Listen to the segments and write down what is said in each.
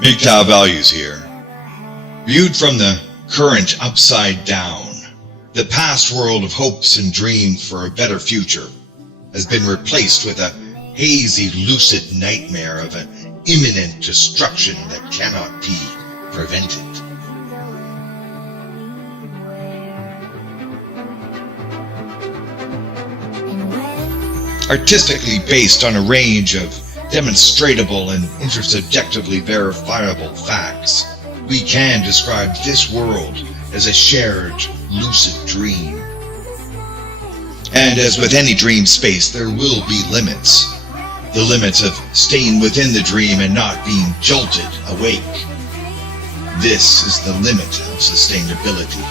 Mgtow values here. Viewed from the current upside down, the past world of hopes and dreams for a better future has been replaced with a hazy, lucid nightmare of an imminent destruction that cannot be prevented. Artistically based on a range of demonstrable and intersubjectively verifiable facts, we can describe this world as a shared, lucid dream. And as with any dream space, there will be limits. The limits of staying within the dream and not being jolted awake. This is the limit of sustainability.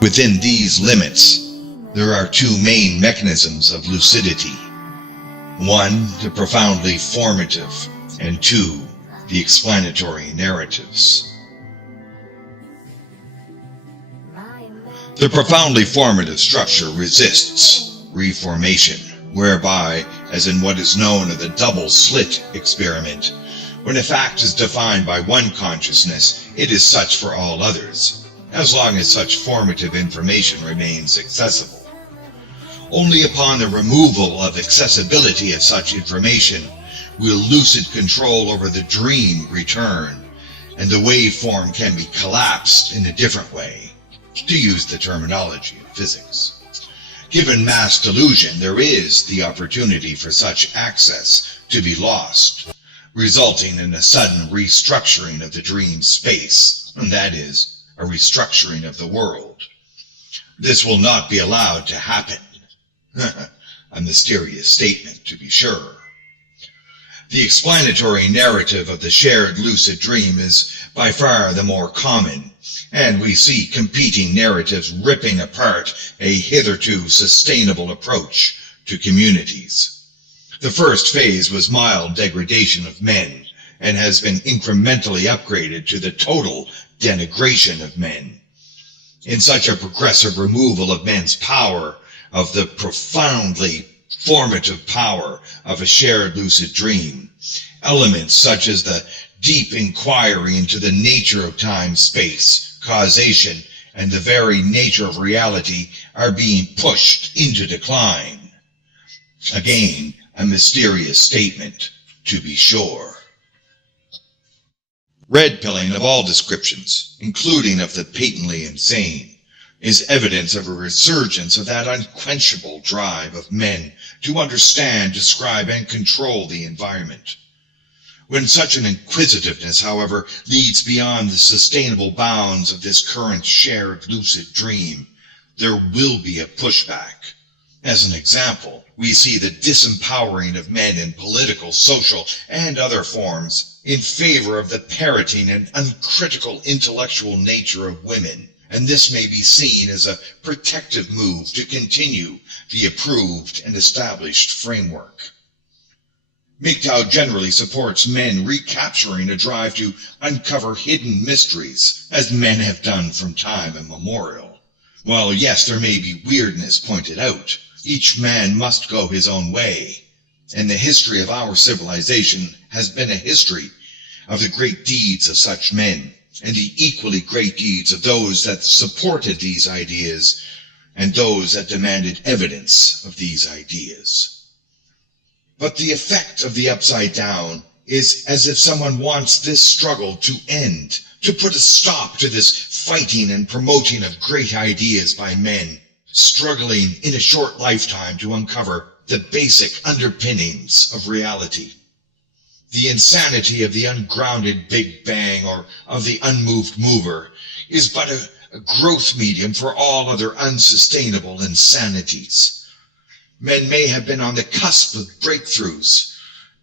Within these limits, there are two main mechanisms of lucidity. One, the profoundly formative, and two, the explanatory narratives. The profoundly formative structure resists reformation, whereby, as in what is known as the double slit experiment, when a fact is defined by one consciousness, it is such for all others, as long as such formative information remains accessible. Only upon the removal of accessibility of such information will lucid control over the dream return, and the waveform can be collapsed in a different way, to use the terminology of physics. Given mass delusion, there is the opportunity for such access to be lost, resulting in a sudden restructuring of the dream space, and that is, a restructuring of the world. This will not be allowed to happen. A mysterious statement, to be sure. The explanatory narrative of the shared lucid dream is by far the more common, and we see competing narratives ripping apart a hitherto sustainable approach to communities. The first phase was mild degradation of men, and has been incrementally upgraded to the total denigration of men. In such a progressive removal of men's power, of the profoundly formative power of a shared lucid dream, elements such as the deep inquiry into the nature of time, space, causation, and the very nature of reality are being pushed into decline. Again, a mysterious statement, to be sure. Red pilling of all descriptions, including of the patently insane, is evidence of a resurgence of that unquenchable drive of men to understand, describe, and control the environment. When such an inquisitiveness, however, leads beyond the sustainable bounds of this current shared lucid dream, there will be a pushback. As an example, we see the disempowering of men in political, social, and other forms in favor of the parroting and uncritical intellectual nature of women, and this may be seen as a protective move to continue the approved and established framework. Mgtow generally supports men recapturing a drive to uncover hidden mysteries, as men have done from time immemorial. While yes, there may be weirdness pointed out, each man must go his own way, and the history of our civilization has been a history of the great deeds of such men, and the equally great deeds of those that supported these ideas, and those that demanded evidence of these ideas. But the effect of the upside down is as if someone wants this struggle to end, to put a stop to this fighting and promoting of great ideas by men, struggling in a short lifetime to uncover the basic underpinnings of reality. The insanity of the ungrounded Big Bang or of the unmoved mover is but a growth medium for all other unsustainable insanities. Men may have been on the cusp of breakthroughs,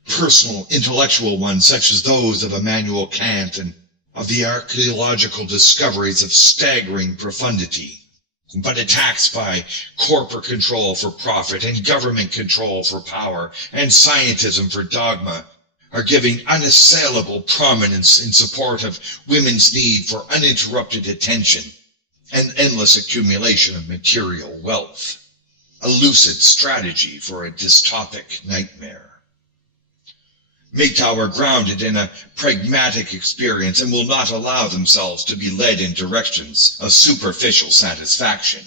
personal, intellectual ones such as those of Immanuel Kant and of the archaeological discoveries of staggering profundity. But attacks by corporate control for profit and government control for power and scientism for dogma are giving unassailable prominence in support of women's need for uninterrupted attention and endless accumulation of material wealth. A lucid strategy for a dystopic nightmare. Mgtow are grounded in a pragmatic experience and will not allow themselves to be led in directions of superficial satisfaction.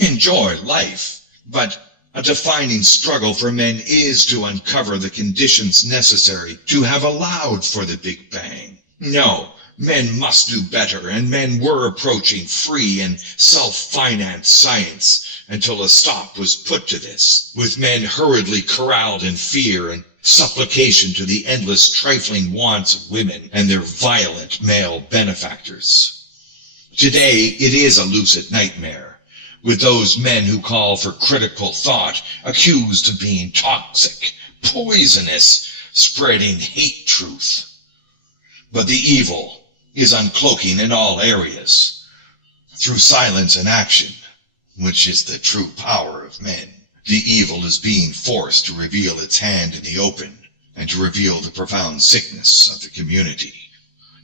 Enjoy life, but a defining struggle for men is to uncover the conditions necessary to have allowed for the Big Bang. No, men must do better, and men were approaching free and self-financed science until a stop was put to this, with men hurriedly corralled in fear and supplication to the endless trifling wants of women and their violent male benefactors. Today it is a lucid nightmare, with those men who call for critical thought accused of being toxic, poisonous, spreading hate truth. But the evil is uncloaking in all areas, through silence and action, which is the true power of men. The evil is being forced to reveal its hand in the open and to reveal the profound sickness of the community.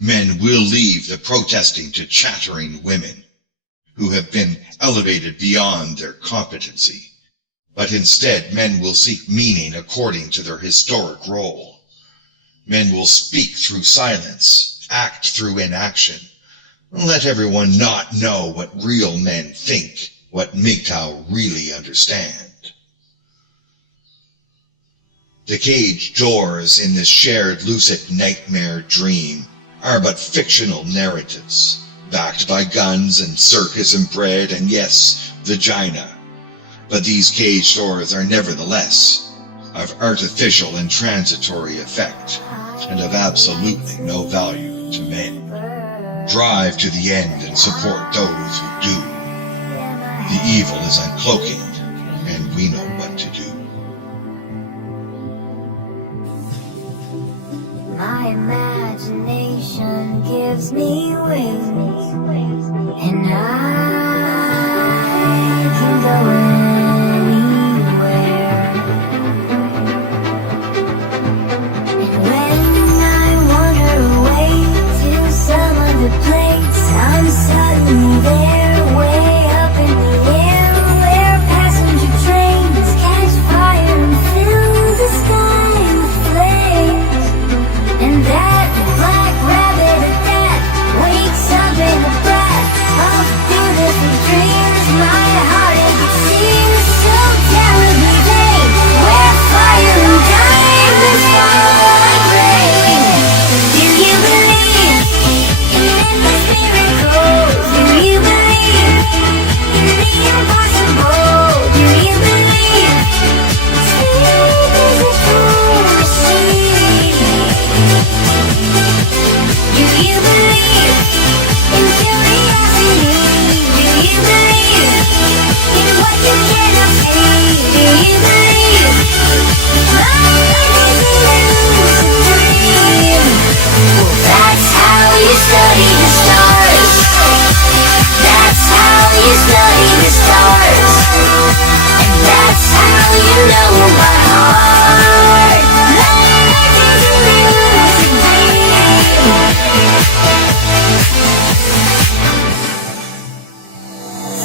Men will leave the protesting to chattering women who have been elevated beyond their competency, but instead men will seek meaning according to their historic role. Men will speak through silence, act through inaction. Let everyone not know what real men think, what Mgtow really understand. The caged doors in this shared lucid nightmare dream are but fictional narratives, backed by guns and circus and bread and, yes, vagina. But these caged doors are nevertheless of artificial and transitory effect, and of absolutely no value to men. Drive to the end and support those who do. The evil is uncloaking, and we know what to do. My imagination gives me wings.